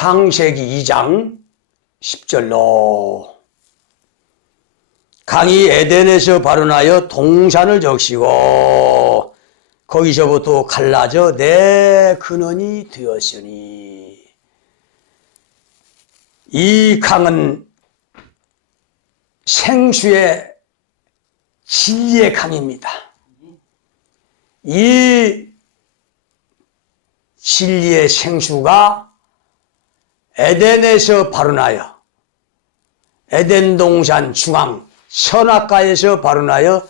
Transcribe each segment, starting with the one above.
창세기 2장 10절로 강이 에덴에서 발원하여 동산을 적시고 거기서부터 갈라져 내 근원이 되었으니 이 강은 생수의 진리의 강입니다. 이 진리의 생수가 에덴에서 발원하여 에덴 동산 중앙 선악가에서 발원하여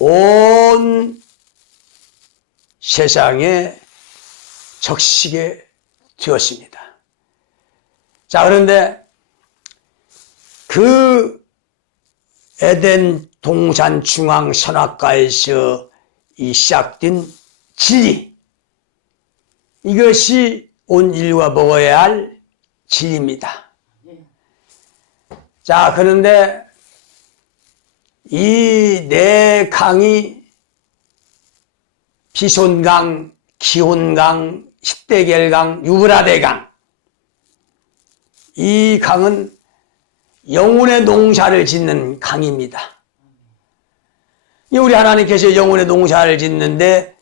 온 세상에 적시게 되었습니다. 자, 그런데 그 에덴 동산 중앙 선악가에서 이 시작된 진리, 이것이 온 인류가 먹어야 할 진리입니다. 자, 그런데 이 네 강이 비손강, 기혼강, 십대결강, 유브라데강, 이 강은 영혼의 농사를 짓는 강입니다. 우리 하나님께서 영혼의 농사를 짓는데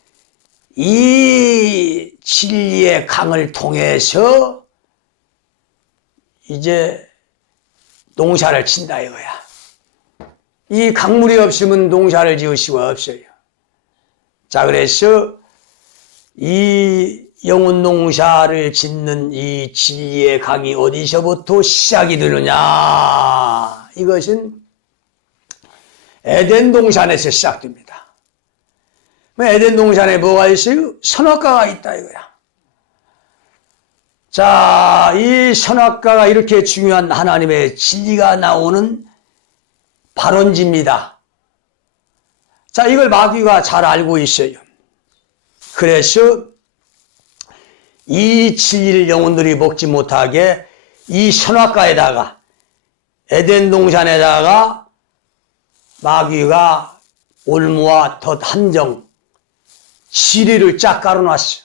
이 진리의 강을 통해서 이제 농사를 친다 이거야. 이 강물이 없으면 농사를 지을 수가 없어요. 자, 그래서 이 영혼 농사를 짓는 이 진리의 강이 어디서부터 시작이 되느냐? 이것은 에덴 동산에서 시작됩니다. 에덴 동산에 뭐가 있어요? 선악과가 있다 이거야. 자, 이 선악과가 이렇게 중요한 하나님의 진리가 나오는 발원지입니다. 자, 이걸 마귀가 잘 알고 있어요. 그래서 이 진리를 영혼들이 먹지 못하게 이 선악과에다가 에덴 동산에다가 마귀가 올무와 덫 함정 지리를 쫙 깔아놨어.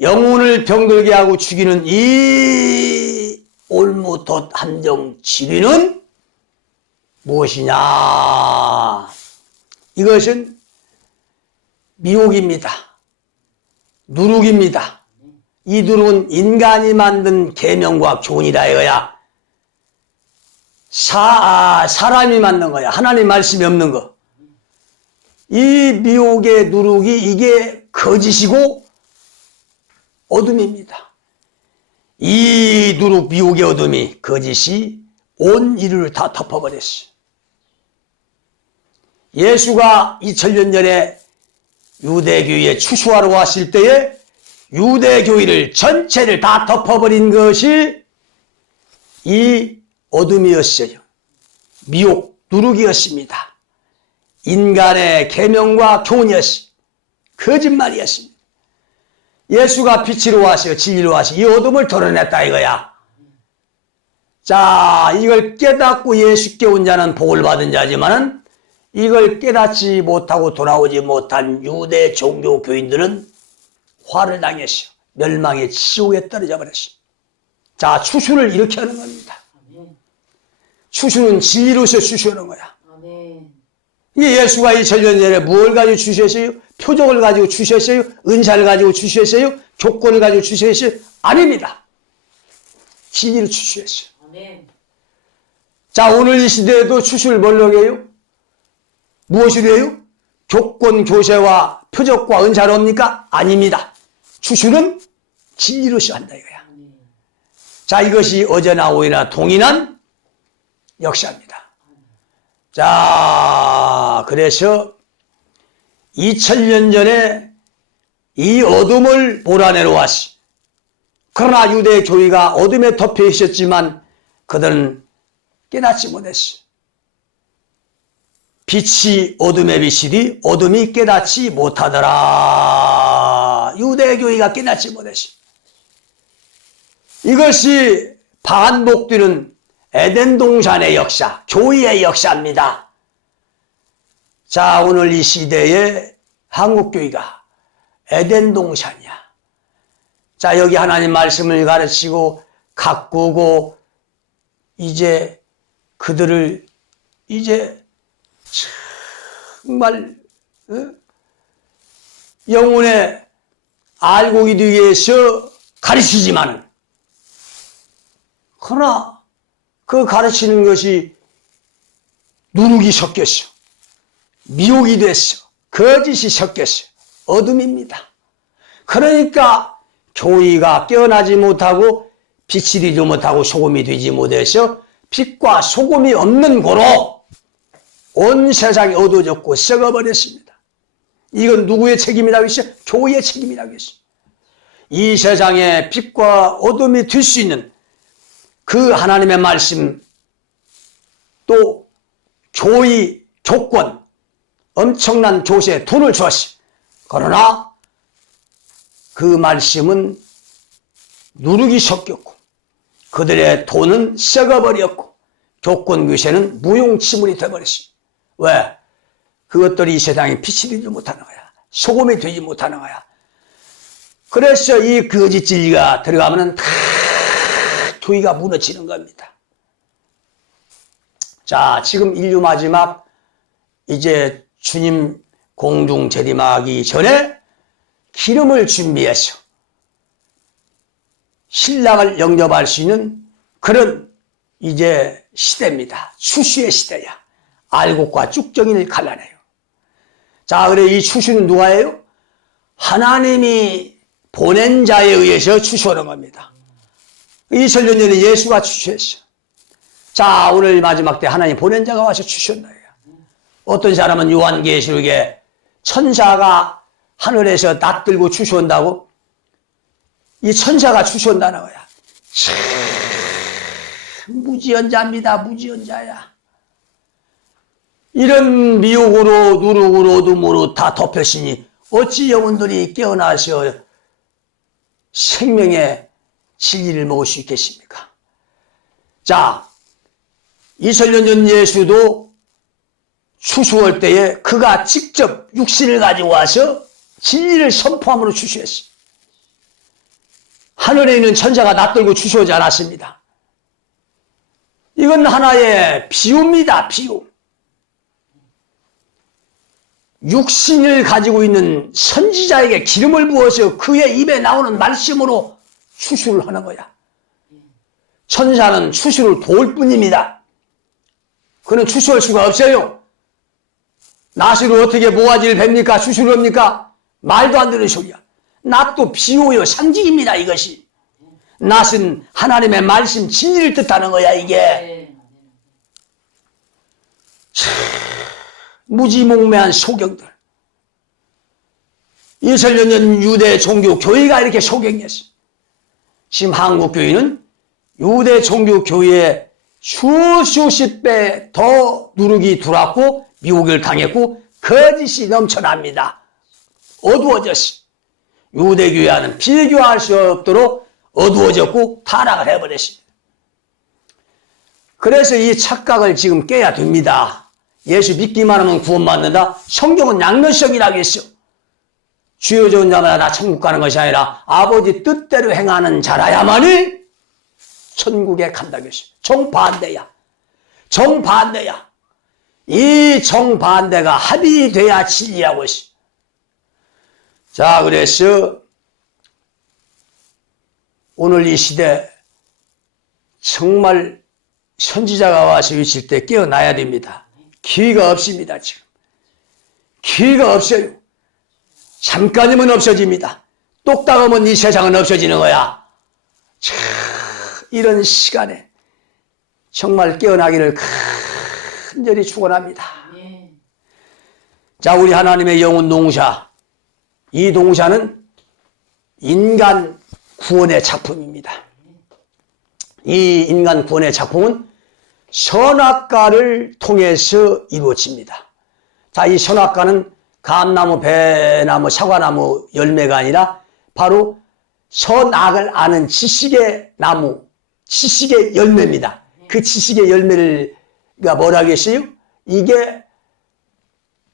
영혼을 병들게 하고 죽이는 이 올무 덫 함정 지리는 무엇이냐? 이것은 미혹입니다. 누룩입니다. 이 누룩은 인간이 만든 계명과 교훈이다 이거야. 사람이 만든 거야. 하나님 말씀이 없는 거. 이 미혹의 누룩이 이게 거짓이고 어둠입니다. 이 누룩 미혹의 어둠이 거짓이 온 인류를 다 덮어버렸어. 예수가 2000년 전에 유대교회에 추수하러 왔을 때에 유대교회를 전체를 다 덮어버린 것이 이 어둠이었어요. 미혹, 누룩이었습니다. 인간의 계명과 교훈이었어요. 거짓말이었습니다. 예수가 빛으로 와서 진리로 와서 이 어둠을 덜어냈다 이거야. 자, 이걸 깨닫고 예수께 온 자는 복을 받은 자지만은 이걸 깨닫지 못하고 돌아오지 못한 유대 종교 교인들은 화를 당했어. 멸망의 지옥에 떨어져 버렸어. 자, 추수를 이렇게 하는 겁니다. 추수는 진리로서 추수하는 거야. 이게 예수가 2000년 전에 무엇을 가지고 추수했어요? 표적을 가지고 추수했어요? 은사를 가지고 추수했어요? 조건을 가지고 추수했어요? 아닙니다. 진리로 추수했어요. 자, 오늘 이 시대에도 추수를 뭘로 해요? 무엇으로 해요? 조건, 교세와 표적과 은사로 합니까? 아닙니다. 추수는 진리로서 한다 이거야. 자, 이것이 어제나 오이나 동일한 역사입니다. 자, 그래서 2000년 전에 이 어둠을 몰아내러 왔어. 그러나 유대 교회가 어둠에 덮여 있었지만 그들은 깨닫지 못했어. 빛이 어둠의 빛이니 어둠이 깨닫지 못하더라. 유대교회가 깨닫지 못했어. 이것이 반복되는 에덴 동산의 역사, 교회의 역사입니다. 자, 오늘 이 시대에 한국교회가 에덴 동산이야. 자, 여기 하나님 말씀을 가르치고 가꾸고 이제 그들을 이제 정말 영혼에 알고 있기 위해서 가르치지만은, 그러나 그 가르치는 것이 누룩이 섞였어, 미혹이 됐어, 거짓이 섞였어, 어둠입니다. 그러니까 교의가 깨어나지 못하고 빛이 되지 못하고 소금이 되지 못해서 빛과 소금이 없는 고로 온 세상이 어두워졌고 썩어버렸습니다. 이건 누구의 책임이라고 했어요? 교회의 책임이라고 했어요. 이 세상에 빛과 어둠이 될 수 있는 그 하나님의 말씀, 또 교의, 교권, 엄청난 교세에 돈을 주었어요. 그러나 그 말씀은 누룩이 섞였고 그들의 돈은 썩어버렸고 교권 교세는 무용지물이 되어버렸어요. 왜? 그것들이 이 세상에 빛이 되지 못하는 거야. 소금이 되지 못하는 거야. 그래서 이 거짓 진리가 들어가면 다 교회가 무너지는 겁니다. 자, 지금 인류 마지막 이제 주님 공중 재림하기 전에 기름을 준비해서 신랑을 영접할 수 있는 그런 이제 시대입니다. 추수의 시대야. 알곡과 쭉정이를 갈라내요. 자, 그래 이 추수는 누가 해요? 하나님이 보낸 자에 의해서 추수하는 겁니다. 2000년 전에 예수가 추수했어. 자, 오늘 마지막 때 하나님 보낸 자가 와서 추수한다. 어떤 사람은 요한계시록에 천사가 하늘에서 낯들고 추수한다고? 이 천사가 추수한다는 거야. 참 무지연자입니다. 무지연자야. 이런 미혹으로 누룩으로 어둠으로 다 덮였으니 어찌 영혼들이 깨어나서 생명의 진리를 먹을 수 있겠습니까? 자, 2000년 전 예수도 추수할 때에 그가 직접 육신을 가지고 와서 진리를 선포함으로 추수했어요. 하늘에 있는 천사가 낯들고 추수하지 않았습니다. 이건 하나의 비유입니다. 비유. 육신을 가지고 있는 선지자에게 기름을 부어서 그의 입에 나오는 말씀으로 추수를 하는 거야. 천사는 추수를 도울 뿐입니다. 그는 추수할 수가 없어요. 낫으로 어떻게 모가지를 뱉습니까? 추수를 합니까? 말도 안 되는 소리야. 낫도 비유요, 상징입니다. 이것이. 낫은 하나님의 말씀 진리를 뜻하는 거야. 이게 무지몽매한 소경들. 2000년 전 유대 종교 교회가 이렇게 소경이었어. 지금 한국 교회는 유대 종교 교회에 수십 배 더 누룩이 들어왔고 미혹을 당했고 거짓이 넘쳐납니다. 어두워졌어. 유대 교회와는 비교할 수 없도록 어두워졌고 타락을 해버렸습니다. 그래서 이 착각을 지금 깨야 됩니다. 예수 믿기만 하면 구원받는다. 성경은 양면성이라고 했어. 주여 좋은 자마다 다 천국 가는 것이 아니라 아버지 뜻대로 행하는 자라야만이 천국에 간다고 했어. 정반대야. 정반대야. 이 정반대가 합의돼야 진리라고 했어. 자, 그래서 오늘 이 시대 정말 선지자가 와서 외칠 때 깨어나야 됩니다. 기회가 없습니다. 지금 기회가 없어요. 잠깐이면 없어집니다. 똑딱하면 이 세상은 없어지는 거야. 참, 이런 시간에 정말 깨어나기를 간절히 축원합니다. 자, 우리 하나님의 영혼 농사, 이 농사는 인간 구원의 작품입니다. 이 인간 구원의 작품은 선악과를 통해서 이루어집니다. 자, 이 선악과는 감나무, 배나무, 사과나무 열매가 아니라 바로 선악을 아는 지식의 나무, 지식의 열매입니다. 그 지식의 열매가 뭐라고 했어요? 이게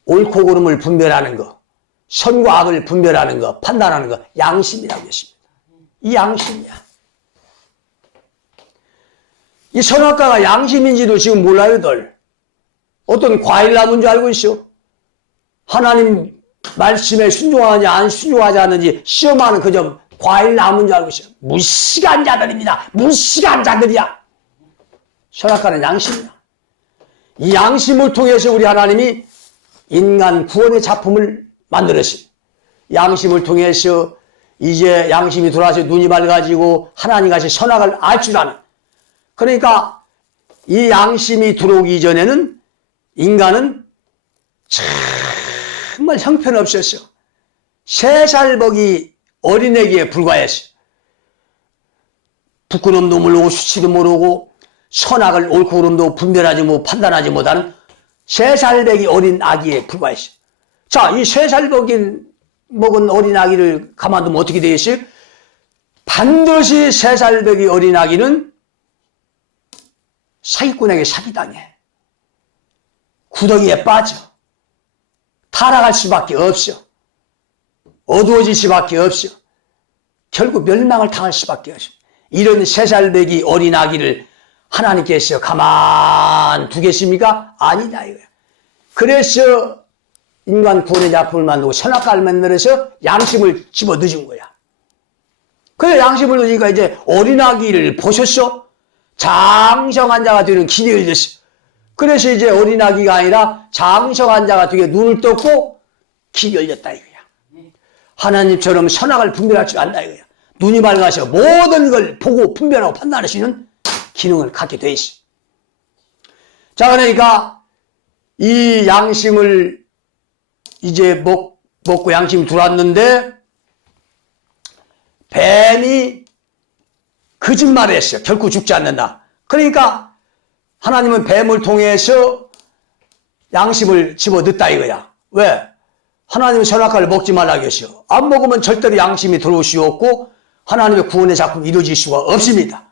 옳고 그름을 분별하는 거, 선과 악을 분별하는 거, 판단하는 거, 양심이라고 했습니다. 이 양심이야. 이 선악과가 양심인지도 지금 몰라요들. 어떤 과일 나무인 줄 알고 있어. 하나님 말씀에 순종하는지 안 순종하지 않는지 시험하는 그저 과일 나무인 줄 알고 있어. 무식한 자들입니다. 무식한 자들이야. 선악과는 양심이야. 이 양심을 통해서 우리 하나님이 인간 구원의 작품을 만들었어요. 양심을 통해서 이제 양심이 돌아서 눈이 밝아지고 하나님같이 선악을 알 줄 아는. 그러니까 이 양심이 들어오기 전에는 인간은 정말 형편없었어. 3살 먹이 어린애기에 불과했어. 부끄럼도 모르고 수치도 모르고 선악을 옳고 그름도 분별하지 못 판단하지 못하는 3살 먹이 어린 아기에 불과했어. 자, 이 3살 먹은 어린 아기를 가만두면 어떻게 되겠어요? 반드시 3살 먹이 어린 아기는 사기꾼에게 사기당해. 구덩이에 빠져. 타락할 수밖에 없어. 어두워질 수밖에 없어. 결국 멸망을 당할 수밖에 없어. 이런 3살 먹이 어린 아기를 하나님께서 가만 두겠습니까? 아니다 이거야. 그래서 인간 구원의 작품을 만들고 선악과를 만들어서 양심을 집어 넣은 거야. 그래 양심을 넣으니까 이제 어린 아기를 보셨어? 장성한 자가 되는 길이 열렸어. 그래서 이제 어린 아기가 아니라 장성한 자가 되게 눈을 떴고 길이 열렸다 이거야. 하나님처럼 선악을 분별할 줄 안다 이거야. 눈이 밝아서 모든 걸 보고 분별하고 판단할 수 있는 기능을 갖게 돼 있어. 자, 그러니까 이 양심을 이제 먹고 양심이 들어왔는데 뱀이 거짓말을 했어요. 결코 죽지 않는다. 그러니까 하나님은 뱀을 통해서 양심을 집어넣었다 이거야. 왜? 하나님은 선악과를 먹지 말라고 했어요. 안 먹으면 절대로 양심이 들어올 수 없고 하나님의 구원의 작품이 이루어질 수가 없습니다.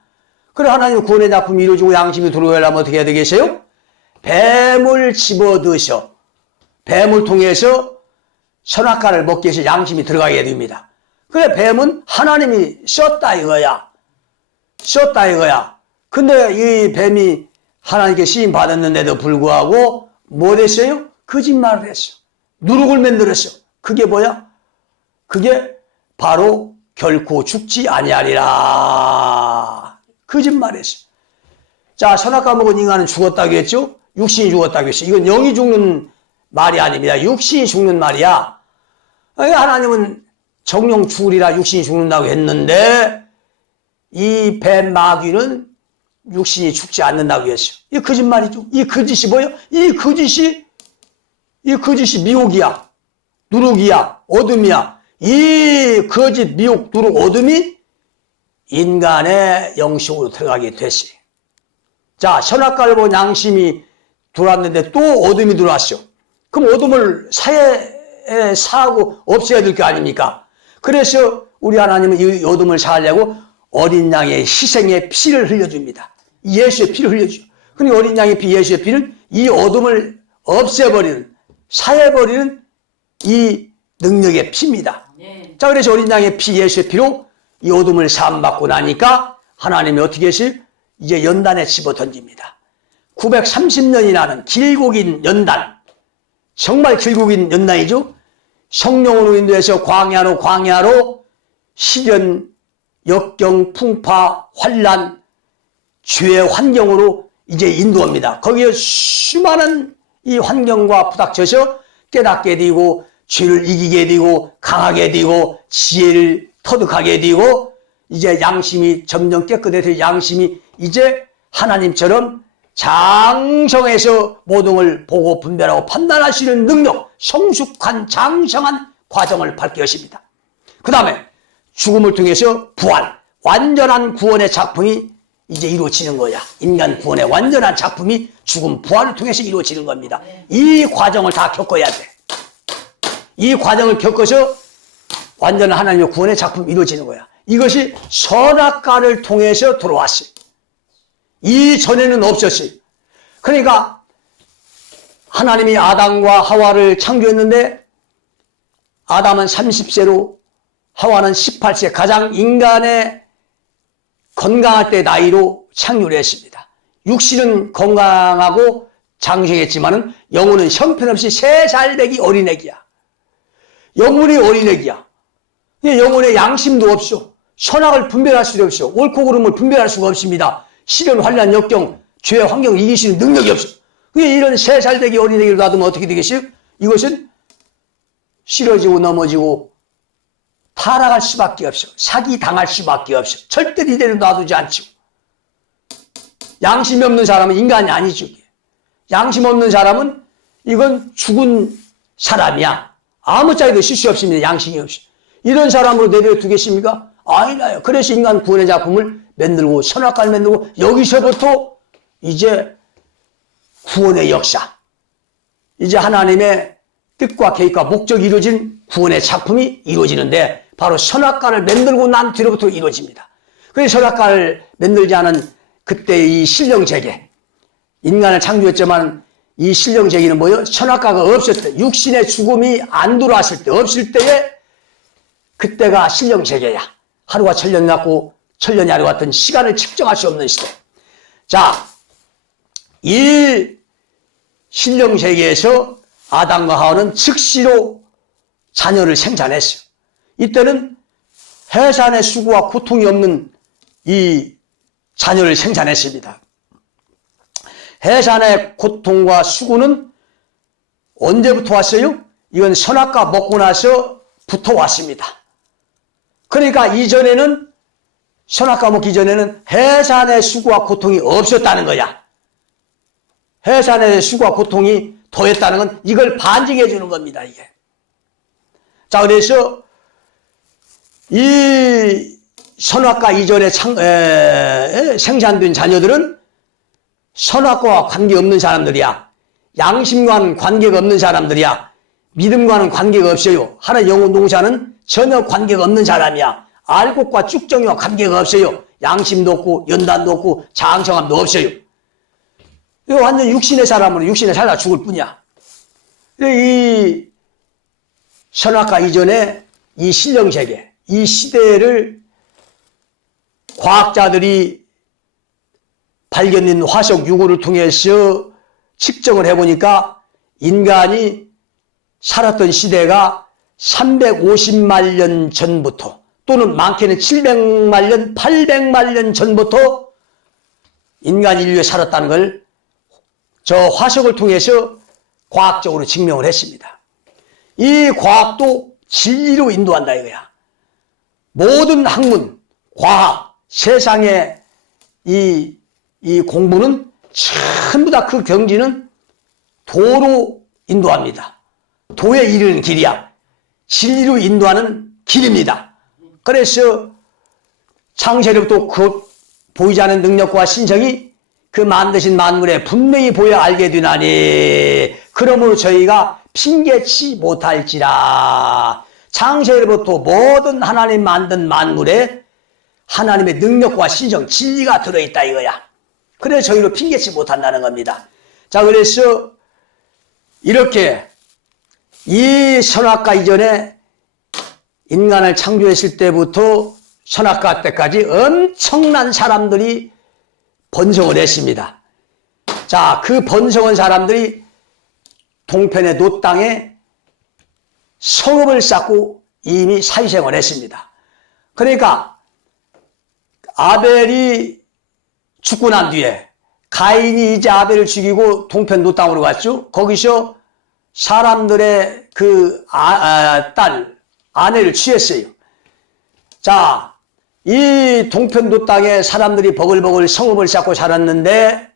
그래 하나님의 구원의 작품이 이루어지고 양심이 들어오려면 어떻게 해야 되겠어요? 뱀을 집어넣으셔. 뱀을 통해서 선악과를 먹기 위해서 양심이 들어가게 됩니다. 그래 뱀은 하나님이 썼다 이거야. 썼다 이거야. 근데 이 뱀이 하나님께 시임 받았는데도 불구하고 뭐 됐어요? 거짓말을 했어. 누룩을 만들었어. 그게 뭐야? 그게 바로 결코 죽지 아니하리라. 거짓말했어. 자, 선악과 먹은 인간은 죽었다고 했죠? 육신이 죽었다고 했어. 이건 영이 죽는 말이 아닙니다. 육신이 죽는 말이야. 하나님은 정령 죽으리라 육신이 죽는다고 했는데 이 뱀 마귀는 육신이 죽지 않는다고 했어. 이 거짓말이죠. 이 거짓이 뭐예요? 이 거짓이 미혹이야. 누룩이야. 어둠이야. 이 거짓, 미혹, 누룩, 어둠이 인간의 영식으로 들어가게 됐어요. 자, 선악과를 본 양심이 들어왔는데 또 어둠이 들어왔어. 그럼 어둠을 사회에 사하고 없애야 될 거 아닙니까? 그래서 우리 하나님은 이 어둠을 사하려고 어린 양의 희생의 피를 흘려줍니다. 예수의 피를 흘려주죠. 그러니까 어린 양의 피, 예수의 피는 이 어둠을 없애버리는, 사해버리는 이 능력의 피입니다. 네. 자, 그래서 어린 양의 피, 예수의 피로 이 어둠을 사함받고 나니까 하나님이 어떻게 했어요? 이제 연단에 집어 던집니다. 930년이라는 길고 긴 연단, 정말 길고 긴 연단이죠. 성령으로 인도해서 광야로 시련, 역경, 풍파, 환란, 죄의 환경으로 이제 인도합니다. 거기에 수많은 이 환경과 부닥쳐서 깨닫게 되고 죄를 이기게 되고 강하게 되고 지혜를 터득하게 되고 이제 양심이 점점 깨끗해서 양심이 이제 하나님처럼 장성해서 모든 걸 보고 분별하고 판단할 수 있는 능력, 성숙한 장성한 과정을 밟게 하십니다. 그 다음에 죽음을 통해서 부활, 완전한 구원의 작품이 이제 이루어지는 거야. 인간 구원의 완전한 작품이 죽음, 부활을 통해서 이루어지는 겁니다. 이 과정을 다 겪어야 돼. 이 과정을 겪어서 완전한 하나님의 구원의 작품이 이루어지는 거야. 이것이 선악과를 통해서 들어왔어요. 이전에는 없었어요. 그러니까 하나님이 아담과 하와를 창조했는데 아담은 30세로 하와는 18세 가장 인간의 건강할 때 나이로 창조를 했습니다. 육신은 건강하고 장생했지만은 영혼은 형편없이 3살 배기 어린애기야. 영혼이 어린애기야. 영혼에 양심도 없어. 선악을 분별할 수도 없어. 옳고 그름을 분별할 수가 없습니다. 시련, 환난, 역경, 죄의 환경을 이길 수 있는 능력이 없어. 이런 3살 배기 어린애기를 놔두면 어떻게 되겠어요? 이것은 쓰러지고 넘어지고 타락할 수밖에 없어. 사기 당할 수밖에 없어. 절대 이대로 놔두지 않죠. 양심이 없는 사람은 인간이 아니죠. 양심 없는 사람은 이건 죽은 사람이야. 아무짝에도 실수 없습니다. 양심이 없이. 이런 사람으로 내버려두겠습니까? 아니라요. 그래서 인간 구원의 작품을 만들고 선악과를 만들고 여기서부터 이제 구원의 역사, 이제 하나님의 뜻과 계획과 목적이 이루어진 구원의 작품이 이루어지는데 바로 선악과를 만들고 난 뒤로부터 이루어집니다. 그래서 선악과를 만들지 않은 그때 이 신령세계, 인간을 창조했지만 이 신령세계는 뭐예요? 선악과가 없을 때, 육신의 죽음이 안 들어왔을 때, 없을 때에 그때가 신령세계야. 하루가 천년 같고 천년이 하루 같은 시간을 측정할 수 없는 시대. 자, 이 신령세계에서 아담과 하와는 즉시로 자녀를 생산했어요. 이때는 해산의 수고와 고통이 없는 이 자녀를 생산했습니다. 해산의 고통과 수고는 언제부터 왔어요? 이건 선악과 먹고 나서부터 왔습니다. 그러니까 이전에는 선악과 먹기 전에는 해산의 수고와 고통이 없었다는 거야. 해산의 수고와 고통이 더했다는 건 이걸 반증해 주는 겁니다. 이게. 자, 그래서 이 선악과 이전에 생산된 자녀들은 선악과와 관계없는 사람들이야. 양심과는 관계가 없는 사람들이야. 믿음과는 관계가 없어요. 하나의 영혼 농사는 전혀 관계가 없는 사람이야. 알곡과 쭉정이와 관계가 없어요. 양심도 없고 연단도 없고 장성함도 없어요. 이거 완전 육신의 사람으로 육신에 살다 죽을 뿐이야. 이 선악과 이전에 이 신령세계, 이 시대를 과학자들이 발견된 화석 유구를 통해서 측정을 해보니까 인간이 살았던 시대가 350만 년 전부터 또는 많게는 700만 년, 800만 년 전부터 인간 인류에 살았다는 걸 저 화석을 통해서 과학적으로 증명을 했습니다. 이 과학도 진리로 인도한다 이거야. 모든 학문, 과학, 세상의 이 공부는 전부 다 그 경지는 도로 인도합니다. 도에 이르는 길이야. 진리로 인도하는 길입니다. 그래서 창세로부터 그 보이지 않는 능력과 신성이 그 만드신 만물에 분명히 보여 알게 되나니 그러므로 저희가 핑계치 못할지라. 창세로부터 모든 하나님 만든 만물에 하나님의 능력과 신성, 진리가 들어있다 이거야. 그래서 저희로 핑계치 못한다는 겁니다. 자, 그래서 이렇게 이 선악과 이전에 인간을 창조했을 때부터 선악과 때까지 엄청난 사람들이 번성을 했습니다. 자, 그 번성한 사람들이 동편의 노 땅에 성읍을 쌓고 이미 사회생활을 했습니다. 그러니까 아벨이 죽고 난 뒤에 가인이 이제 아벨을 죽이고 동편 노 땅으로 갔죠. 거기서 사람들의 그 딸, 아내를 취했어요. 자, 이 동편도 땅에 사람들이 버글버글 성읍을 쌓고 살았는데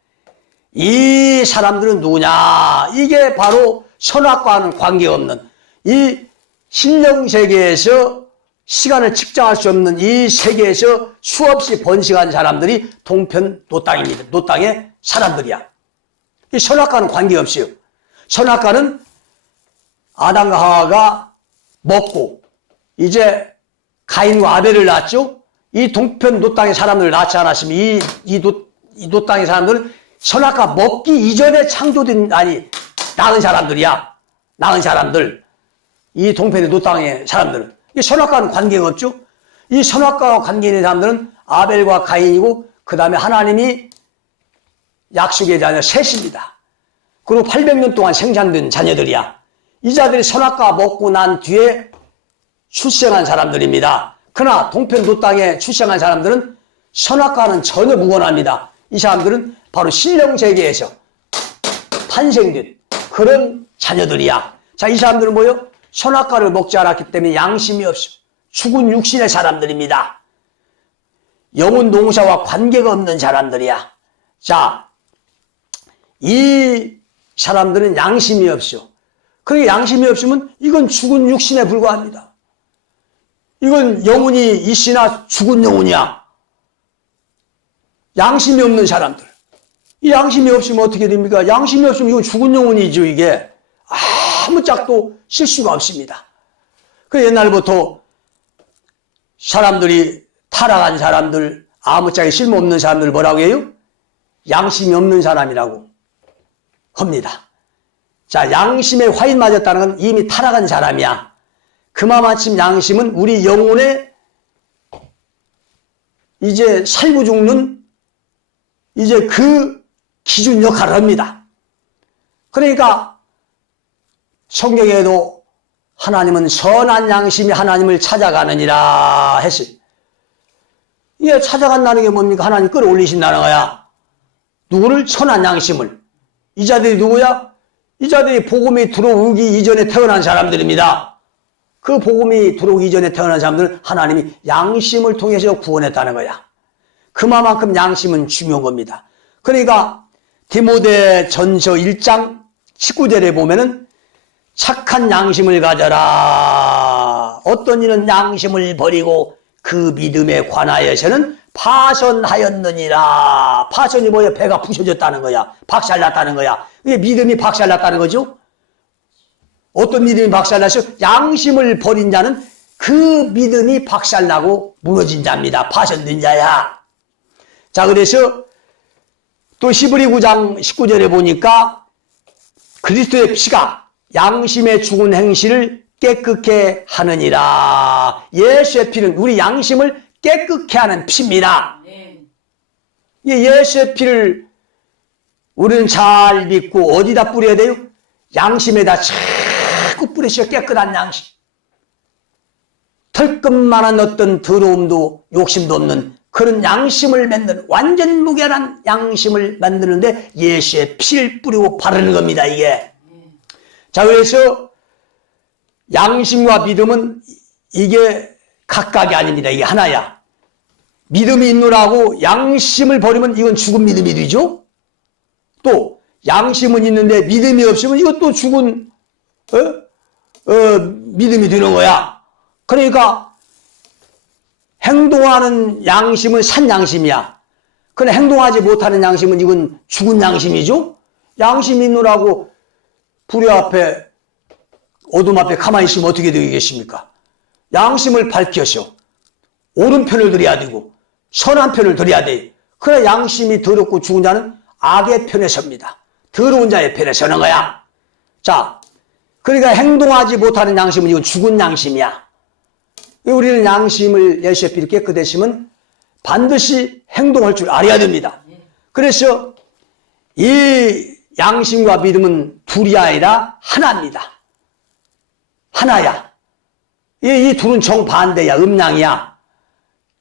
이 사람들은 누구냐? 이게 바로 선악과는 관계없는 이 신령세계에서 시간을 측정할 수 없는 이 세계에서 수없이 번식한 사람들이 동편도 땅입니다. 노 땅의 사람들이야. 이 선악과는 관계없어요. 선악과는 아담과 하와가 먹고 이제 가인과 아벨을 낳았죠. 이 동편 노 땅의 사람들을 낳지 않았으면 이 노 땅의 사람들은 선악과 먹기 이전에 창조된 낳은 사람들이야. 낳은 사람들. 이 동편의 노 땅의 사람들은 이 선악과는 관계가 없죠. 이 선악과와 관계 있는 사람들은 아벨과 가인이고 그 다음에 하나님이 약속의 자녀 셋입니다. 그리고 800년 동안 생산된 자녀들이야. 이 자들이 선악과 먹고 난 뒤에 출생한 사람들입니다. 그러나 동편도 땅에 출생한 사람들은 선악과는 전혀 무관합니다. 이 사람들은 바로 신령세계에서 탄생된 그런 자녀들이야. 자, 이 사람들은 뭐요? 선악과를 먹지 않았기 때문에 양심이 없어. 죽은 육신의 사람들입니다. 영혼 농사와 관계가 없는 사람들이야. 자, 이 사람들은 양심이 없어. 그러니까 양심이 없으면 이건 죽은 육신에 불과합니다. 이건 영혼이 있으나 죽은 영혼이야. 양심이 없는 사람들. 이 양심이 없으면 어떻게 됩니까? 양심이 없으면 이건 죽은 영혼이죠, 이게. 아무 짝도 실수가 없습니다. 그 옛날부터 사람들이 타락한 사람들, 아무짝에 쓸모없는 사람들 뭐라고 해요? 양심이 없는 사람이라고 합니다. 자, 양심에 화인 맞았다는 건 이미 타락한 사람이야. 그마마침 양심은 우리 영혼에 이제 살고 죽는 이제 그 기준 역할을 합니다. 그러니까 성경에도 하나님은 선한 양심이 하나님을 찾아가느니라 했어요. 이게 찾아간다는 게 뭡니까? 하나님 끌어올리신다는 거야. 누구를? 선한 양심을. 이 자들이 누구야? 이 자들이 복음이 들어오기 이전에 태어난 사람들입니다. 그 복음이 들어오기 이전에 태어난 사람들은 하나님이 양심을 통해서 구원했다는 거야. 그만큼 양심은 중요한 겁니다. 그러니까 디모데 전서 1장 19절에 보면은 착한 양심을 가져라. 어떤 이는 양심을 버리고 그 믿음에 관하여서는 파선하였느니라. 파선이 뭐야? 배가 부서졌다는 거야. 박살났다는 거야. 이게 믿음이 박살났다는 거죠. 어떤 믿음이 박살났어요? 양심을 버린 자는 그 믿음이 박살나고 무너진 자입니다. 파선된 자야. 자, 그래서 또 히브리 9장 19절에 보니까 그리스도의 피가 양심의 죽은 행실을 깨끗게 하느니라. 예수의 피는 우리 양심을 깨끗게 하는 피입니다. 예수의 피를 우리는 잘 믿고 어디다 뿌려야 돼요? 양심에다 자꾸 뿌리셔. 깨끗한 양심. 털끝만한 어떤 더러움도 욕심도 없는 그런 양심을 만드는 완전 무결한 양심을 만드는데 예수의 피를 뿌리고 바르는 겁니다. 이게. 자, 그래서 양심과 믿음은 이게 각각이 아닙니다. 이게 하나야. 믿음이 있노라고 양심을 버리면 이건 죽은 믿음이 되죠. 또 양심은 있는데 믿음이 없으면 이것도 죽은 믿음이 되는 거야. 그러니까 행동하는 양심은 산 양심이야. 그러나 행동하지 못하는 양심은 이건 죽은 양심이죠. 양심이 있노라고 불의 앞에 어둠 앞에 가만히 있으면 어떻게 되겠습니까? 양심을 밝혀서 옳은 편을 들여야 되고 선한 편을 들여야 돼. 그래 양심이 더럽고 죽은 자는 악의 편에 섭니다. 더러운 자의 편에 서는 거야. 자, 그러니까 행동하지 못하는 양심은 이건 죽은 양심이야. 우리는 양심을 예수의 피로 깨끗해지면 반드시 행동할 줄 알아야 됩니다. 그래서 이 양심과 믿음은 둘이 아니라 하나입니다. 하나야. 이 둘은 정반대야. 음양이야.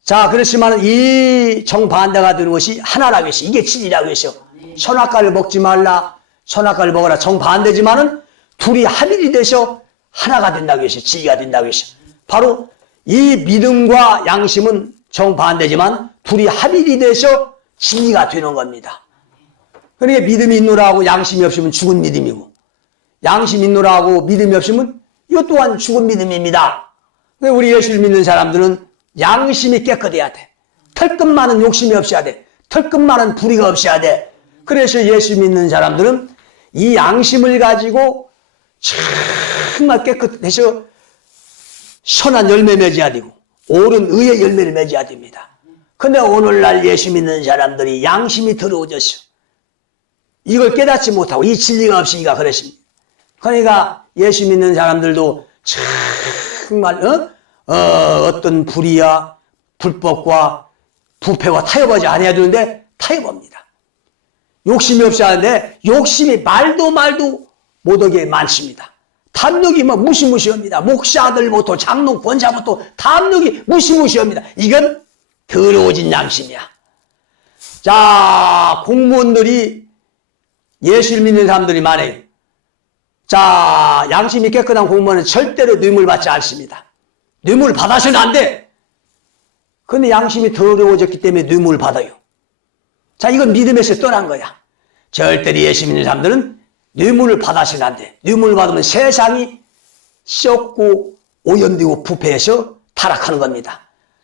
자, 그렇지만 이 정반대가 되는 것이 하나라고 했어. 이게 진리라고 했어. 선악과를 먹지 말라. 선악과를 먹어라. 정반대지만은 둘이 합일이 돼서 하나가 된다고 했어. 진리가 된다고 했어. 바로 이 믿음과 양심은 정반대지만 둘이 합일이 돼서 진리가 되는 겁니다. 그러니까 믿음이 있노라고 양심이 없으면 죽은 믿음이고 양심이 있노라고 믿음이 없으면 이것 또한 죽은 믿음입니다. 우리 예수를 믿는 사람들은 양심이 깨끗해야 돼. 털끝만은 욕심이 없어야 돼. 털끝만은 불의가 없어야 돼. 그래서 예수 믿는 사람들은 이 양심을 가지고 정말 깨끗해서 선한 열매 맺어야 되고 옳은 의의 열매를 맺어야 됩니다. 근데 오늘날 예수 믿는 사람들이 양심이 더러워졌어. 이걸 깨닫지 못하고 이 진리가 없으니까 그렇습니다. 그러니까 예수 믿는 사람들도 정말 어떤 불의와 불법과 부패와 타협하지 않아야 되는데 타협합니다. 욕심이 없이 하는데 욕심이 말도 못하게 많습니다. 탐욕이 뭐 무시무시합니다. 목사들부터 장로 권사부터 탐욕이 무시무시합니다. 이건 더러워진 양심이야. 자, 공무원들이 예수를 믿는 사람들이 많아요. 자, 양심이 깨끗한 공무원은 절대로 뇌물 받지 않습니다. 뇌물 받아서는 안 돼. 근데 양심이 더러워졌기 때문에 뇌물 받아요. 자, 이건 믿음에서 떠난 거야. 절대로 예수 믿는 사람들은 뇌물을 받아서는 안 돼. 뇌물 받으면 세상이 썩고 오염되고 부패해서 타락하는 겁니다.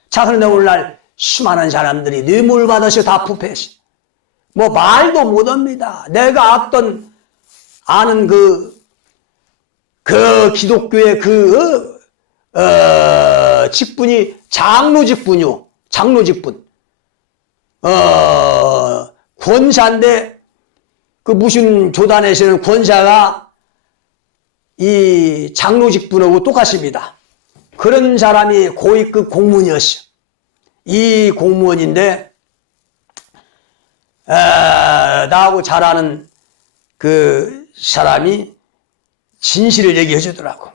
자, 그런데 오늘날 수많은 사람들이 뇌물 받아서 다 부패했어. 뭐 말도 못합니다. 내가 아는 그 기독교의 직분이 장로 직분이요. 장로 직분. 권사인데 그 무슨 교단에서는 권사가 이 장로 직분하고 똑같습니다. 그런 사람이 고위급 공무원이었어. 이 공무원인데 나하고 잘 아는 그 사람이 진실을 얘기해 주더라고.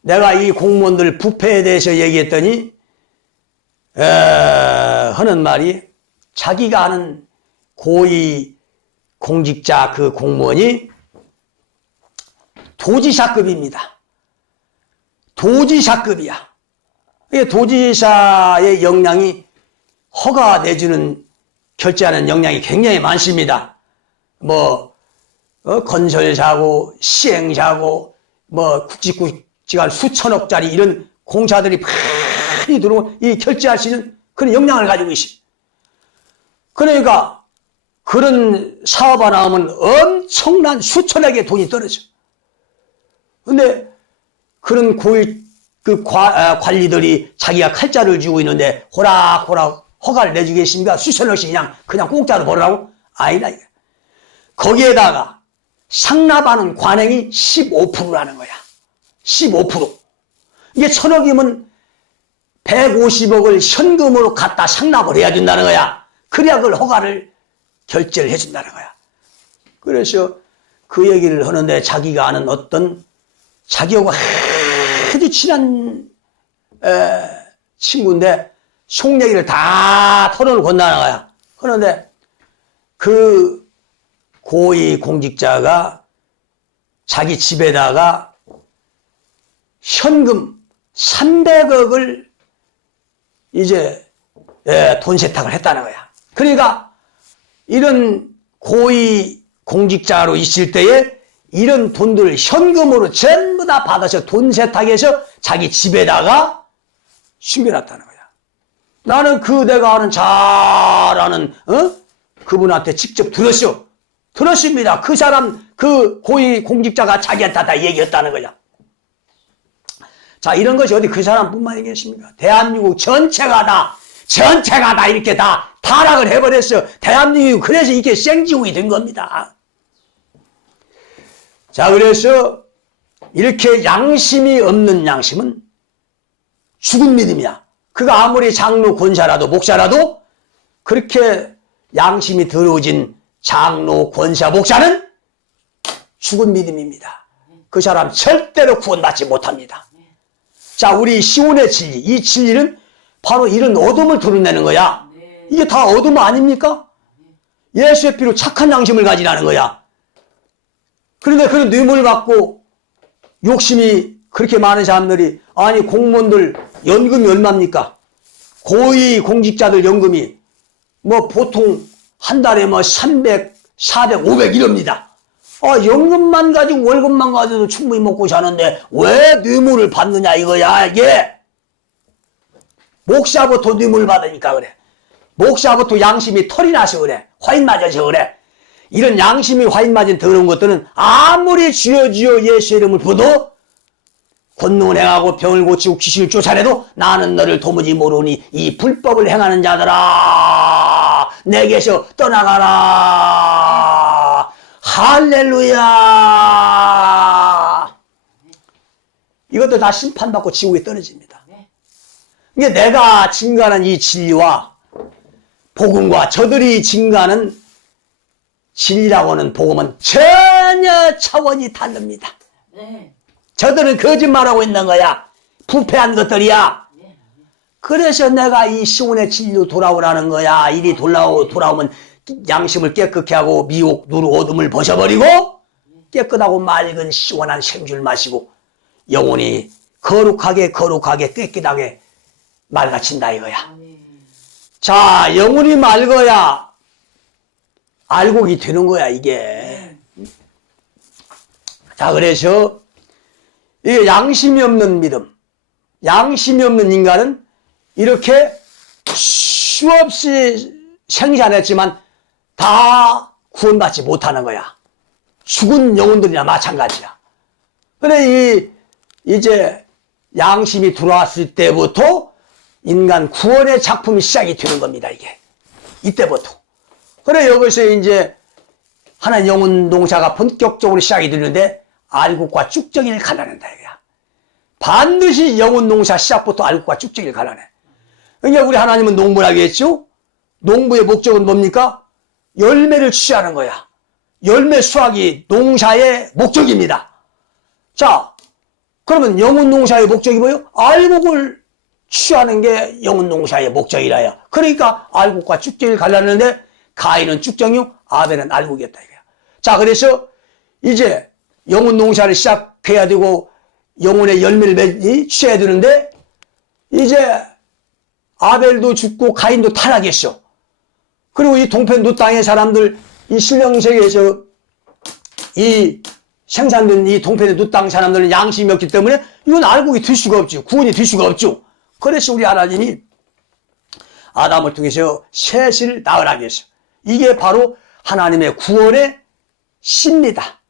내가 이 공무원들 부패에 대해서 얘기했더니 하는 말이 자기가 아는 고위 공직자 그 공무원이 도지사급입니다. 도지사급이야. 도지사의 역량이 허가 내주는 결제하는 역량이 굉장히 많습니다. 뭐 건설사고 시행사고 뭐 국지기관 수천억짜리 이런 공사들이 많이 들어오고 이 결제할 수 있는 그런 역량을 가지고 있습니다. 그러니까 그런 사업 하나 하면 엄청난 수천억의 돈이 떨어져. 근데 그런 관리들이 자기가 칼자를 쥐고 있는데 호락호락 허가를 내주겠습니까? 수천억씩 그냥 공짜로 벌으라고? 아니다. 거기에다가 상납하는 관행이 15%라는 거야. 15%. 이게 1,000억이면 150억을 현금으로 갖다 상납을 해야 된다는 거야. 그래야 그걸 허가를 결제를 해준다는 거야. 그래서 그 얘기를 하는데 자기가 아는 어떤 자기하고 아주 친한 친구인데 속 얘기를 다 털어놓고 건다는 거야. 그런데 그 고위 공직자가 자기 집에다가 현금 300억을 이제 돈 세탁을 했다는 거야. 그러니까 이런 고위 공직자로 있을 때에 이런 돈들을 현금으로 전부 다 받아서 돈 세탁해서 자기 집에다가 숨겨놨다는 거야. 나는 내가 아는 잘 아는 그분한테 직접 들었습니다. 그 사람 그 고위 공직자가 자기한테 다 얘기했다는 거야. 자, 이런 것이 어디 그 사람뿐만이겠습니까? 대한민국 전체가 다 이렇게 다 타락을 해버렸어. 대한민국이 그래서 이렇게 생지국이 된 겁니다. 자, 그래서 이렇게 양심이 없는 양심은 죽은 믿음이야. 그가 아무리 장로 권사라도 목사라도 그렇게 양심이 더러워진 장로 권사 목사는 죽은 믿음입니다. 그 사람 절대로 구원받지 못합니다. 자, 우리 시온의 진리, 이 진리는 바로 이런 어둠을 드러내는 거야. 이게 다 어둠 아닙니까? 예수의 피로 착한 양심을 가지라는 거야. 그런데 그런 뇌물 받고 욕심이 그렇게 많은 사람들이, 아니 공무원들 연금이 얼마입니까? 고위 공직자들 연금이 뭐 보통 한 달에 뭐 300, 400, 500 이럽니다. 연금만 가지고 월급만 가지고도 충분히 먹고 사는데 왜 뇌물을 받느냐 이거야. 이게 목사부터 뇌물 받으니까 그래. 목사부터 양심이 털이 나서 그래. 화인 맞아서 그래. 이런 양심이 화인 맞은 더러운 것들은 아무리 주여 예수의 이름을 부르도 권능을 행하고 병을 고치고 귀신을 쫓아내도 나는 너를 도무지 모르니 이 불법을 행하는 자들아 내게서 떠나가라. 할렐루야. 이것도 다 심판받고 지옥에 떨어집니다. 그러니까 내가 증거하는 이 진리와 복음과 저들이 증거하는 진리라고 하는 복음은 전혀 차원이 다릅니다. 저들은 거짓말하고 있는 거야. 부패한 것들이야. 그래서 내가 이 시온의 진리로 돌아오라는 거야. 이리 돌아오면 양심을 깨끗게 하고 미혹, 누르, 어둠을 벗어버리고 깨끗하고 맑은 시원한 생주를 마시고 영혼이 거룩하게 깨끗하게 맑아진다 이거야. 자, 영혼이 맑아야 알곡이 되는 거야 이게. 자, 그래서 이게 양심이 없는 믿음, 양심이 없는 인간은 이렇게 수없이 생산했지만 다 구원받지 못하는 거야. 죽은 영혼들이나 마찬가지야. 그래, 이제 양심이 들어왔을 때부터 인간 구원의 작품이 시작이 되는 겁니다, 이게. 이때부터. 그래, 여기서 이제 하나님 영혼 농사가 본격적으로 시작이 되는데 알곡과 쭉정이를 갈라낸다, 이거야. 반드시 영혼 농사 시작부터 알곡과 쭉정이를 갈라내. 그러니까 우리 하나님은 농부를 하겠죠? 농부의 목적은 뭡니까? 열매를 취하는 거야. 열매 수확이 농사의 목적입니다. 자, 그러면 영혼 농사의 목적이 뭐예요? 알곡을 취하는 게 영혼 농사의 목적이라요. 그러니까 알곡과 쭉정이를 갈라내는데 가인은 쭉정이요, 아벨은 알곡이었다 이거야. 자, 그래서 이제 영혼 농사를 시작해야 되고 영혼의 열매를 취해야 되는데 이제 아벨도 죽고 가인도 타락했어. 그리고 이 동편 두 땅의 사람들, 이 신령세계에서 이 생산된 이 동편의 두 땅 사람들은 양심이 없기 때문에 이건 알곡이 될 수가 없죠. 구원이 될 수가 없죠. 그래서 우리 하나님이 아담을 통해서 셋을 낳으라고 했어. 이게 바로 하나님의 구원의 씨입니다.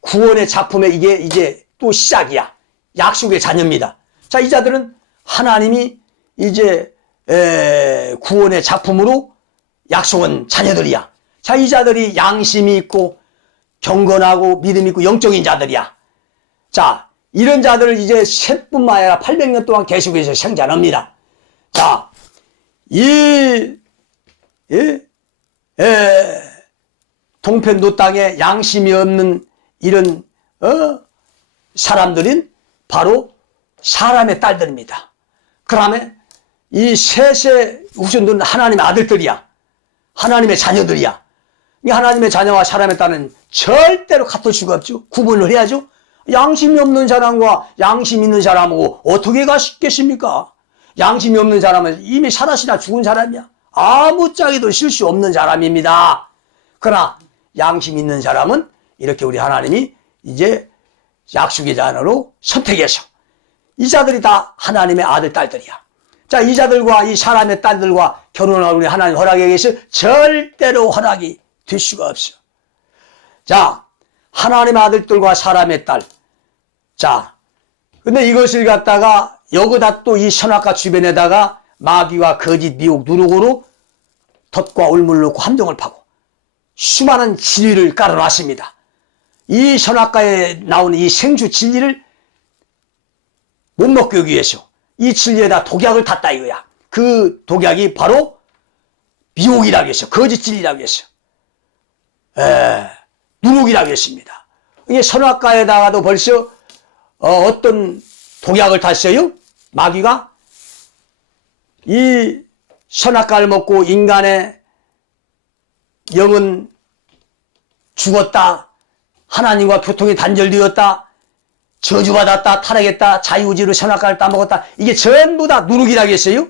구원의 작품에 이게 이제 또 시작이야. 약속의 자녀입니다. 자, 이 자들은 하나님이 이제 구원의 작품으로 약속은 자녀들이야. 자, 이 자들이 양심이 있고 경건하고 믿음이 있고 영적인 자들이야. 자, 이런 자들을 이제 셋뿐만 아니라 800년 동안 계속해서 생산합니다. 자, 동편도 땅에 양심이 없는 이런 사람들은 바로 사람의 딸들입니다. 그다음에 이 셋의 후손들은 하나님의 아들들이야. 하나님의 자녀들이야. 하나님의 자녀와 사람의 딸은 절대로 같을 수가 없죠. 구분을 해야죠. 양심이 없는 사람과 양심 있는 사람하고 어떻게 가시겠습니까? 양심이 없는 사람은 이미 살았으나 죽은 사람이야. 아무짝에도 실수 없는 사람입니다. 그러나 양심 있는 사람은 이렇게 우리 하나님이 이제 약속의 자녀로 선택해서 이 자들이 다 하나님의 아들, 딸들이야. 자, 이 자들과 이 사람의 딸들과 결혼을 우리 하나님 허락에 계셔 절대로 허락이 될 수가 없어. 자, 하나님의 아들들과 사람의 딸. 자, 근데 이것을 갖다가 여기다 또 이 선악과 주변에다가 마귀와 거짓, 미혹, 누룩으로 덫과 올무를 놓고 함정을 파고 수많은 진리를 깔아놨습니다. 이 선악과에 나오는 이 생수 진리를 못 먹게 하기 위해서 이 진리에다 독약을 탔다 이거야. 그 독약이 바로 미혹이라고 했어. 거짓 진리라고 했어. 누룩이라고 했습니다. 이게 선악과에다가도 벌써 어떤 독약을 탔어요? 마귀가 이 선악과를 먹고 인간의 영은 죽었다. 하나님과 교통이 단절되었다. 저주받았다. 타락했다. 자유의지로 선악과를 따먹었다. 이게 전부 다 누룩이라고 했어요.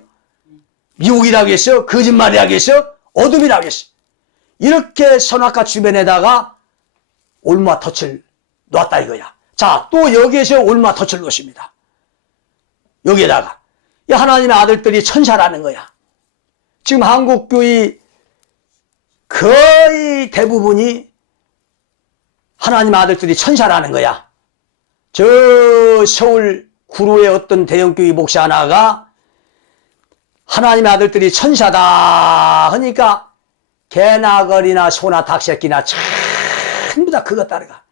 미혹이라고 했어요. 거짓말이라고 했어요. 어둠이라고 했어요. 이렇게 선악과 주변에다가 올무와 덫을 놓았다 이거야. 자, 또 여기에서 올무와 덫을 놓습니다. 여기에다가 이 하나님의 아들들이 천사라는 거야. 지금 한국교회 거의 대부분이 하나님의 아들들이 천사라는 거야. 저 서울 구로의 어떤 대형교회 목사 하나가 하나님의 아들들이 천사다 하니까 개나 거리나 소나 닭새끼나 전부 다 그거 따라가.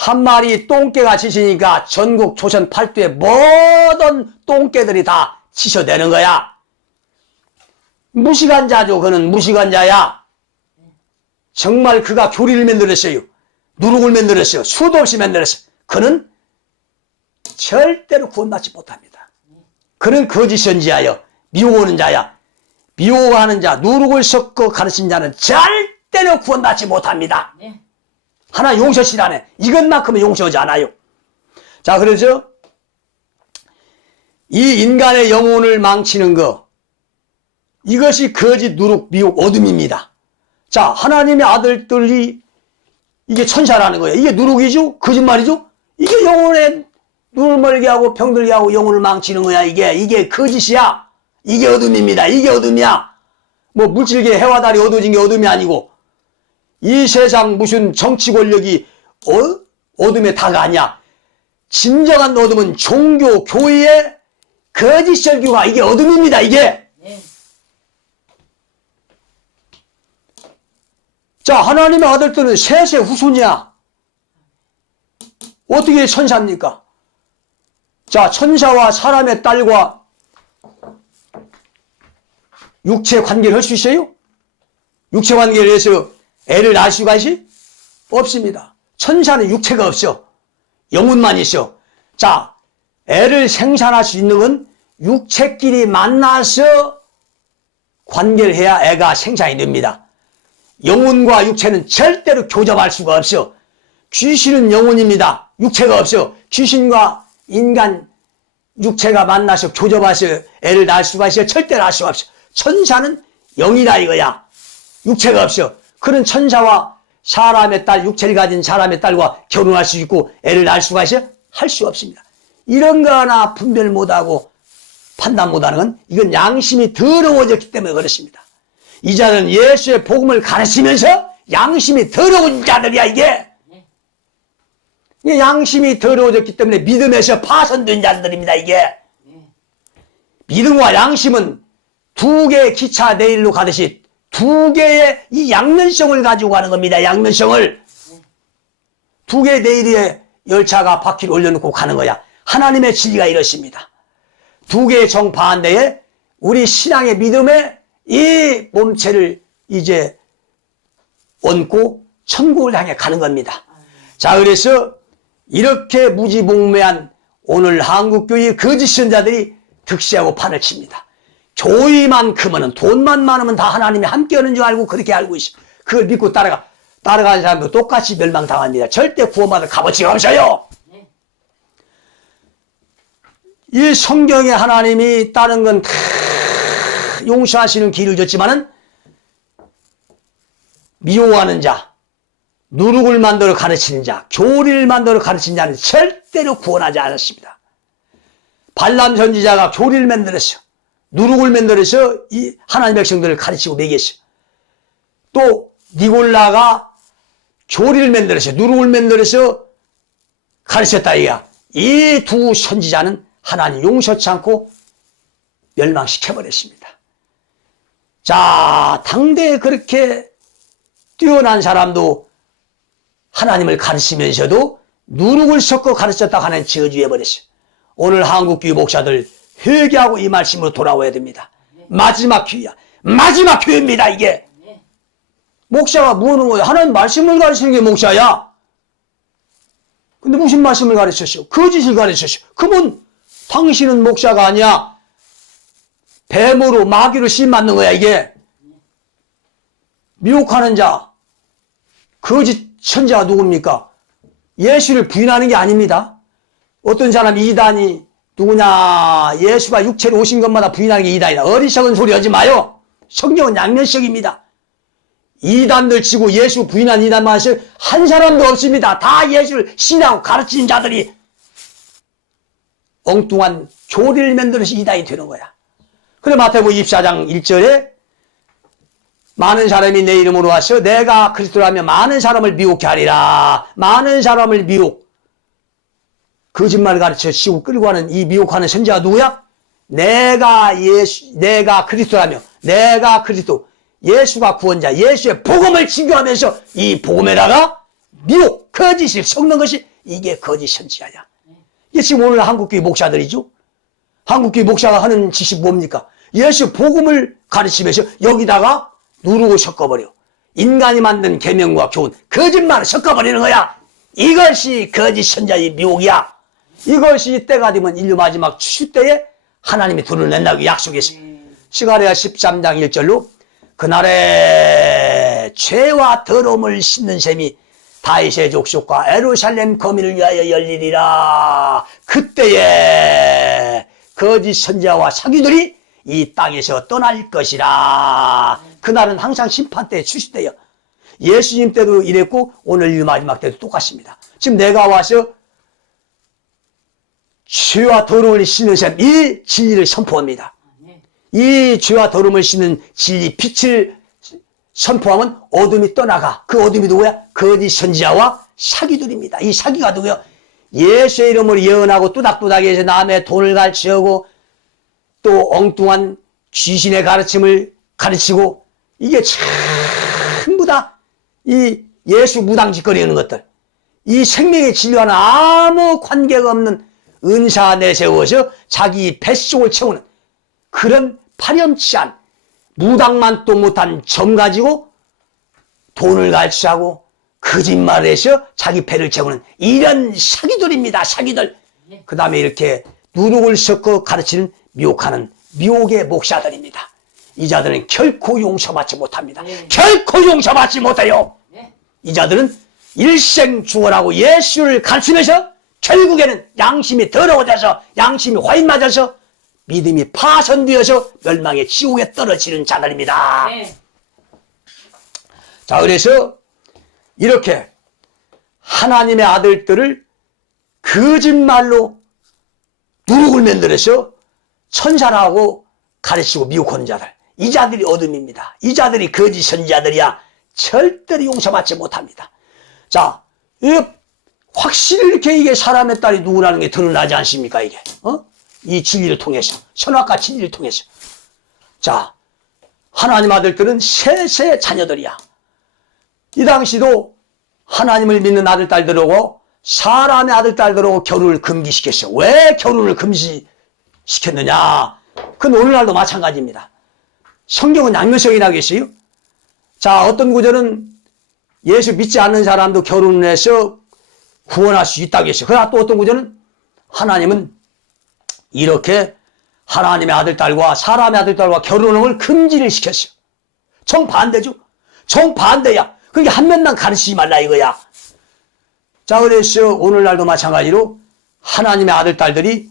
한 마리 똥개가 지시니까 전국 조선 팔도의 모든 똥개들이 다 치셔대는 거야. 무식한 자죠. 그는 무식한 자야. 정말 그가 교리를 만들었어요. 누룩을 만들었어요. 수도 없이 만들었어요. 그는 절대로 구원받지 못합니다. 그는 거짓 선지하여 미혹하는 자야. 미혹하는 자, 누룩을 섞어 가르친 자는 절대로 구원받지 못합니다. 하나 용서실 안 해. 이것만큼은 용서하지 않아요. 자, 그래서 이 인간의 영혼을 망치는 거, 이것이 거짓, 누룩, 미혹, 어둠입니다. 자, 하나님의 아들들이 이게 천사라는 거예요. 이게 누룩이죠? 거짓말이죠? 이게 영혼에 눈을 멀게 하고 병들게 하고 영혼을 망치는 거야. 이게 거짓이야. 이게 어둠입니다. 이게 어둠이야. 뭐 물질계 해와 달이 어두워진 게 어둠이 아니고 이 세상 무슨 정치 권력이 어둠의 다가 아니야. 진정한 어둠은 종교, 교회의 거짓 설교가 이게 어둠입니다. 이게. 자, 하나님의 아들들은 셋의 후손이야. 어떻게 천사입니까? 자, 천사와 사람의 딸과 육체 관계를 할 수 있어요? 육체 관계를 해서 애를 낳을 수가 있지? 없습니다. 천사는 육체가 없어. 영혼만 있어. 자, 애를 생산할 수 있는 건 육체끼리 만나서 관계를 해야 애가 생산이 됩니다. 영혼과 육체는 절대로 교접할 수가 없어. 귀신은 영혼입니다. 육체가 없어. 귀신과 인간 육체가 만나서 교접해서 애를 낳을 수가 있어. 절대로 할 수가 없어. 천사는 영이다 이거야. 육체가 없어. 그런 천사와 사람의 딸, 육체를 가진 사람의 딸과 결혼할 수 있고 애를 낳을 수가 있어? 할 수 없습니다. 이런 거 하나 분별 못하고 판단 못하는 건 이건 양심이 더러워졌기 때문에 그렇습니다. 이 자는 예수의 복음을 가르치면서 양심이 더러운 자들이야 이게. 양심이 더러워졌기 때문에 믿음에서 파손된 자들입니다 이게. 믿음과 양심은 두 개의 기차 내일로 가듯이 두 개의 이 양면성을 가지고 가는 겁니다. 양면성을. 두 개의 내일의 열차가 바퀴를 올려놓고 가는 거야. 하나님의 진리가 이렇습니다. 두 개의 정반대에 우리 신앙의 믿음의 이 몸체를 이제 얹고 천국을 향해 가는 겁니다. 자, 그래서 이렇게 무지몽매한 오늘 한국교회의 거짓 선자들이 득세하고 판을 칩니다. 교회만큼은 돈만 많으면 다 하나님이 함께하는 줄 알고 그렇게 알고 있어. 그걸 믿고 따라가는 사람도 똑같이 멸망당합니다. 절대 구원받을 값어치가 없어요. 이 성경에 하나님이 다른 건 다 용서하시는 길을 줬지만은 미워하는 자, 누룩을 만들어 가르치는 자, 교리를 만들어 가르치는 자는 절대로 구원하지 않았습니다. 발람 선지자가 교리를 만들었어. 누룩을 만들어서 이 하나님 백성들을 가르치고 먹였어. 또 니골라가 교리를 만들어서 누룩을 만들어서 가르쳤다 이야. 이 두 선지자는 하나님 용서치 않고 멸망시켜버렸습니다. 자, 당대에 그렇게 뛰어난 사람도 하나님을 가르치면서도 누룩을 섞어 가르쳤다 하는 저주해버렸어요. 오늘 한국교회 목사들 회개하고 이 말씀으로 돌아와야 됩니다. 마지막 기회야. 마지막 기회입니다 이게. 목사가 뭐 하는 거야? 하나님 말씀을 가르치는 게 목사야. 근데 무슨 말씀을 가르쳤어? 거짓을 가르쳤어. 그러면 당신은 목사가 아니야. 뱀으로 마귀로 씨 맞는 거야 이게. 미혹하는 자, 거짓 선자가 누굽니까? 예수를 부인하는 게 아닙니다. 어떤 사람이 이단이 누구냐, 예수가 육체로 오신 것마다 부인하는 게 이단이다. 어리석은 소리 하지 마요. 성경은 양면성입니다. 이단들 치고 예수 부인한 이단만 하셔 한 사람도 없습니다. 다 예수를 신하고 가르치는 자들이 엉뚱한 교리를 만들어서 이단이 되는 거야. 그래 마태복음 24장 1절에 많은 사람이 내 이름으로 와서 내가 그리스도라면 많은 사람을 미혹케 하리라. 많은 사람을 미혹. 거짓말 가르쳐 시고 끌고 가는 이 미혹하는 선지자가 누구야? 내가 그리스도라며, 내가 그리스도, 예수가 구원자, 예수의 복음을 증거하면서 이 복음에다가 미혹, 거짓을 섞는 것이 이게 거짓 선지자야. 이게 지금 오늘 한국교회 목사들이죠. 한국교회 목사가 하는 짓이 뭡니까? 예수 복음을 가르치면서 여기다가 누르고 섞어버려. 인간이 만든 계명과 교훈, 거짓말을 섞어버리는 거야. 이것이 거짓 선지자의 미혹이야. 이것이 때가 되면 인류 마지막 추수 때에 하나님이 드러낸다고 약속했어요. 스가랴 13장 1절로 그날에 죄와 더러움을 씻는 셈이 다윗의 족속과 예루살렘 거민을 위하여 열리리라. 그때에 거짓 선지자와 사기들이 이 땅에서 떠날 것이라. 그날은 항상 심판 때 추수 때요. 예수님 때도 이랬고 오늘 이 마지막 때도 똑같습니다. 지금 내가 와서 죄와 더러움을 씻는 셈, 이 진리를 선포합니다. 이 죄와 더러움을 씻는 진리, 빛을 선포하면 어둠이 떠나가. 그 어둠이 누구야? 거짓 선지자와 사기들입니다. 이 사기가 누구야? 예수의 이름으로 예언하고 뚜닥뚜닥해서 남의 돈을 가르치고 또 엉뚱한 귀신의 가르침을 가르치고 이게 전부 다 이 예수 무당짓거리는 것들, 이 생명의 진리와는 아무 관계가 없는 은사 내세워서 자기 뱃속을 채우는 그런 파렴치한 무당만 또 못한 점 가지고 돈을 가르치고 거짓말해서 자기 배를 채우는 이런 사기들입니다. 사기들. 그 다음에 이렇게 누룩을 섞어 가르치는 미혹하는 미혹의 목사들입니다. 이 자들은 결코 용서받지 못합니다. 결코 용서받지 못해요. 이 자들은 일생 죽어라고 예수를 가르치면서 결국에는 양심이 더러워져서 양심이 화인 맞아서 믿음이 파손되어서 멸망의 지옥에 떨어지는 자들입니다. 자, 그래서 이렇게 하나님의 아들들을 거짓말로 누룩을 만들어서 천사라고 가르치고 미혹하는 자들, 이 자들이 어둠입니다. 이 자들이 거짓 선지자들이야 절대로 용서받지 못합니다. 자, 확실히 이렇게 이게 사람의 딸이 누구라는 게 드러나지 않습니까? 이게 이 진리를 통해서, 선악과 진리를 통해서. 자, 하나님 아들들은 셋의 자녀들이야. 이 당시도 하나님을 믿는 아들 딸들하고 사람의 아들 딸들하고 결혼을 금기시켰어. 왜 결혼을 금지시켰느냐? 그건 오늘날도 마찬가지입니다. 성경은 양면성이 나겠어요? 자, 어떤 구절은 예수 믿지 않는 사람도 결혼을 해서 구원할 수 있다고 했어요. 그러나 또 어떤 구절은 하나님은 이렇게 하나님의 아들 딸과 사람의 아들 딸과 결혼을 금지를 시켰어요. 정반대죠. 정반대야. 그러니까 한 면만 가르치지 말라 이거야. 자, 그래서 오늘날도 마찬가지로 하나님의 아들 딸들이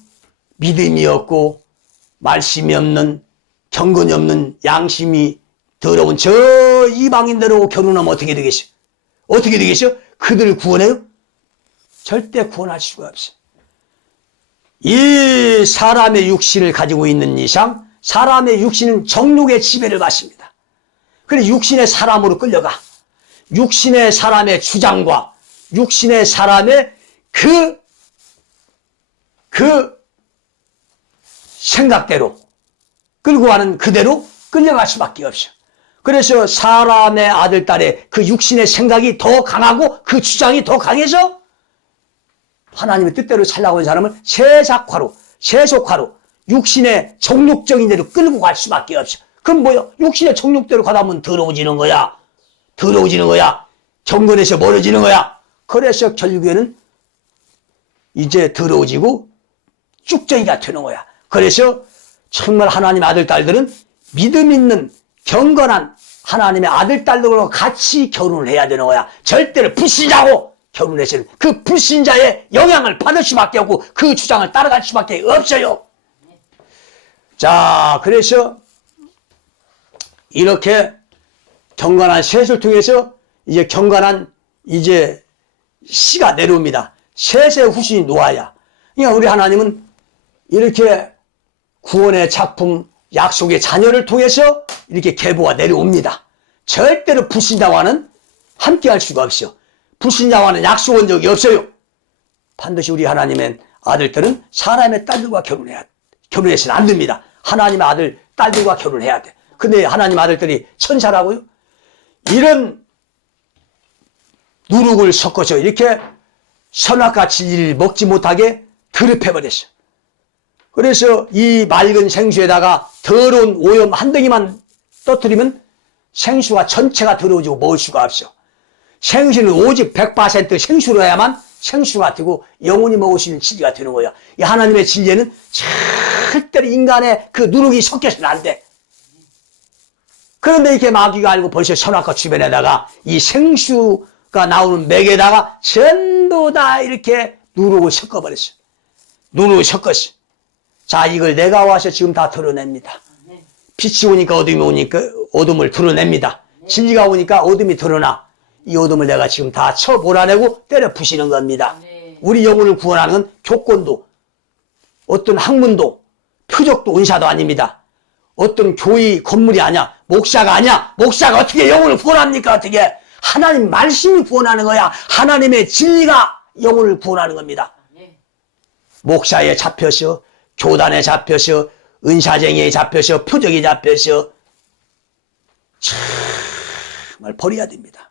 믿음이 없고 말씀이 없는 경건이 없는 양심이 더러운 저 이방인들하고 결혼하면 어떻게 되겠어요? 어떻게 되겠어요? 그들을 구원해요? 절대 구원할 수가 없어요. 이 사람의 육신을 가지고 있는 이상 사람의 육신은 정욕의 지배를 받습니다. 그래서 육신의 사람으로 끌려가. 육신의 사람의 주장과 육신의 사람의 그 생각대로 끌고 가는 그대로 끌려갈 수밖에 없어요. 그래서 사람의 아들, 딸의 그 육신의 생각이 더 강하고 그 주장이 더 강해서 하나님의 뜻대로 살라고 하는 사람을 세삭화로, 세속화로 육신의 정욕적인 대로 끌고 갈 수밖에 없어. 그럼 뭐야? 육신의 정욕대로 가다 보면 더러워지는 거야. 더러워지는 거야. 경건에서 멀어지는 거야. 그래서 결국에는 이제 더러워지고 쭉정이가 되는 거야. 그래서 정말 하나님의 아들, 딸들은 믿음 있는 경건한 하나님의 아들, 딸들과 같이 결혼을 해야 되는 거야. 절대로 불신자고 결혼해서는 그 불신자의 영향을 받을 수밖에 없고 그 주장을 따라갈 수밖에 없어요. 자, 그래서 이렇게 경건한 셋을 통해서 이제 경건한 이제 씨가 내려옵니다. 셋의 후손이 노아야. 그러니까 우리 하나님은 이렇게 구원의 작품, 약속의 자녀를 통해서 이렇게 계보가 내려옵니다. 절대로 불신자와는 함께할 수가 없어요. 불신자와는 약속한 적이 없어요. 반드시 우리 하나님의 아들들은 사람의 딸들과 결혼해서는 안 됩니다. 하나님의 아들, 딸들과 결혼해야 돼. 근데 하나님 아들들이 천사라고요? 이런 누룩을 섞어서 이렇게 선악과 진리를 먹지 못하게 더럽혀버렸어. 그래서 이 맑은 생수에다가 더러운 오염 한 덩이만 떠뜨리면 생수가 전체가 더러워지고 먹을 수가 없어. 생수는 오직 100% 생수로야만 생수가 되고 영원히 먹을 수 있는 진리가 되는 거야. 이 하나님의 진리에는 절대로 인간의 그 누룩이 섞여서는 안 돼. 그런데 이렇게 마귀가 알고 벌써 선악과 주변에다가 이 생수가 나오는 맥에다가 전부 다 이렇게 누룩을 섞어버렸어. 누룩을 섞었어. 자, 이걸 내가 와서 지금 다 드러냅니다. 빛이 오니까 어둠이 오니까 어둠을 드러냅니다. 진리가 오니까 어둠이 드러나. 이 어둠을 내가 지금 다 몰아내고 때려 부시는 겁니다. 우리 영혼을 구원하는 건 조건도, 어떤 학문도, 표적도, 은사도 아닙니다. 어떤 교회 건물이 아니야. 목사가 아니야. 목사가 어떻게 영혼을 구원합니까? 어떻게? 하나님 말씀이 구원하는 거야. 하나님의 진리가 영혼을 구원하는 겁니다. 목사에 잡혀서, 교단에 잡혀서, 은사쟁이에 잡혀서, 표적에 잡혀서 정말 버려야 됩니다.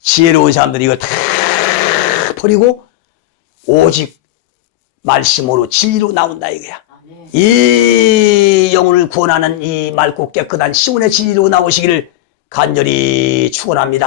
지혜로운 사람들이 이걸 다 버리고 오직 말씀으로 진리로 나온다 이거야. 이 영혼을 구원하는 이 맑고 깨끗한 시온의 진리로 나오시기를 간절히 축원합니다.